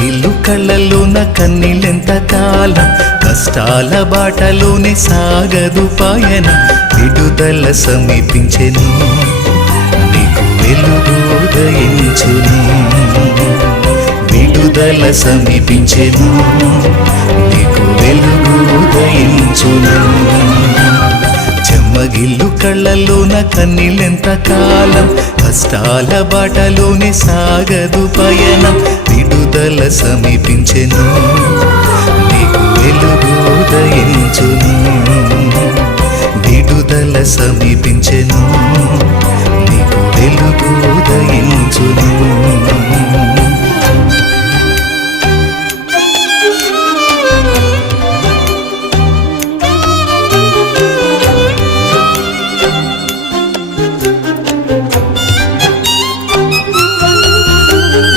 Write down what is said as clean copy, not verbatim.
చెమ్మగిల్లు కళ్ళలోన కన్నీళ్ళెంత కాలం, కష్టాల బాటలోనే సాగదు పయనం. విడుదల సమీపించెను, నీకు వెలుగు ఉదయించును. విడుదల సమీపించెను, నీకు వెలుగు ఉదయించును. చెమ్మగిల్లు కళ్ళలోన కన్నీళ్ళెంత కాలం, కష్టాల బాటలోనే సాగదు పయనం. విడుదల సమీపించెను, నీకు వెలుగు ఉదయించును. విడుదల సమీపించెను, నీకు వెలుగు ఉదయించును.